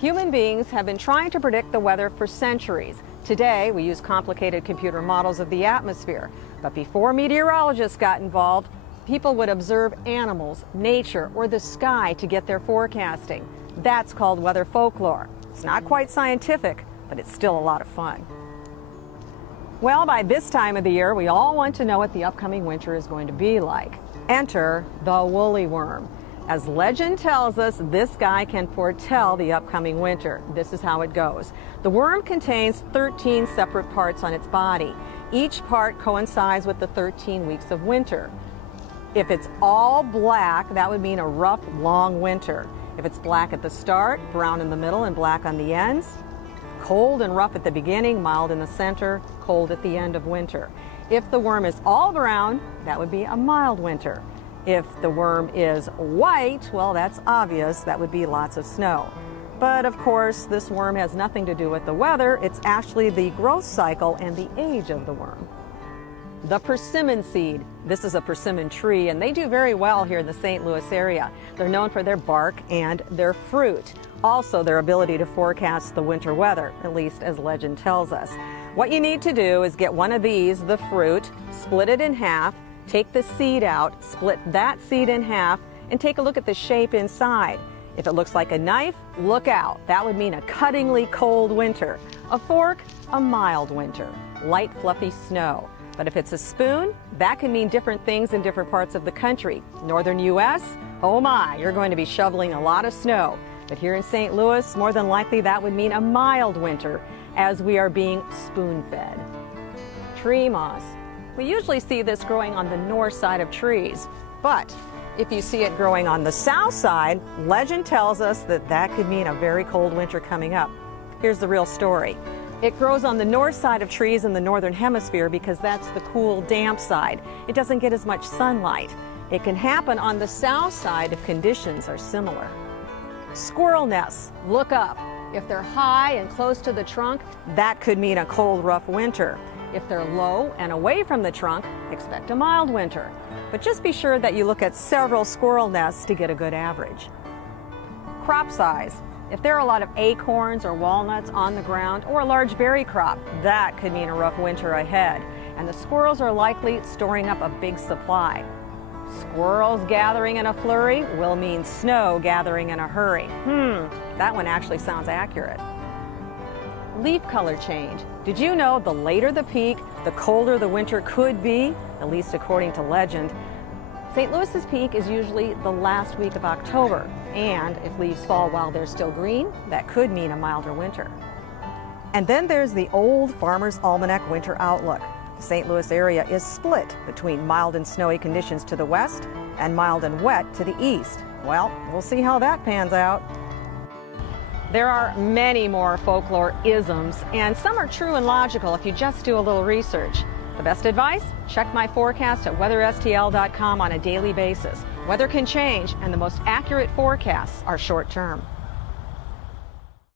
Human beings have been trying to predict the weather for centuries. Today, we use complicated computer models of the atmosphere. But before meteorologists got involved, people would observe animals, nature, or the sky to get their forecasting. That's called weather folklore. It's not quite scientific, but it's still a lot of fun. Well, by this time of the year, we all want to know what the upcoming winter is going to be like. Enter the woolly worm. As legend tells us, this guy can foretell the upcoming winter. This is how it goes. The worm contains 13 separate parts on its body. Each part coincides with the 13 weeks of winter. If it's all black, that would mean a rough, long winter. If it's black at the start, brown in the middle, and black on the ends, cold and rough at the beginning, mild in the center, cold at the end of winter. If the worm is all brown, that would be a mild winter. If the worm is white, well, that's obvious. That would be lots of snow. But of course, this worm has nothing to do with the weather. It's actually the growth cycle and the age of the worm. The persimmon seed. This is a persimmon tree, and they do very well here in the St. Louis area. They're known for their bark and their fruit. Also, their ability to forecast the winter weather, at least as legend tells us. What you need to do is get one of these, the fruit, split it in half, take the seed out, split that seed in half, and take a look at the shape inside. If it looks like a knife, look out. That would mean a cuttingly cold winter. A fork, a mild winter. Light, fluffy snow. But if it's a spoon, that can mean different things in different parts of the country. Northern U.S., oh my, you're going to be shoveling a lot of snow. But here in St. Louis, more than likely that would mean a mild winter, as we are being spoon-fed. Tree moss. We usually see this growing on the north side of trees, but if you see it growing on the south side, legend tells us that that could mean a very cold winter coming up. Here's the real story. It grows on the north side of trees in the northern hemisphere because that's the cool, damp side. It doesn't get as much sunlight. It can happen on the south side if conditions are similar. Squirrel nests, look up. If they're high and close to the trunk, that could mean a cold, rough winter. If they're low and away from the trunk, expect a mild winter. But just be sure that you look at several squirrel nests to get a good average. Crop size. If there are a lot of acorns or walnuts on the ground or a large berry crop, that could mean a rough winter ahead. And the squirrels are likely storing up a big supply. Squirrels gathering in a flurry will mean snow gathering in a hurry. That one actually sounds accurate. Leaf color change. Did you know the later the peak, the colder the winter could be, at least according to legend? St. Louis's peak is usually the last week of October, and if leaves fall while they're still green, that could mean a milder winter. And then there's the old Farmer's Almanac winter outlook. The St. Louis area is split between mild and snowy conditions to the west and mild and wet to the east. Well, we'll see how that pans out. There are many more folklore isms, and some are true and logical if you just do a little research. The best advice? Check my forecast at weatherstl.com on a daily basis. Weather can change, and the most accurate forecasts are short-term.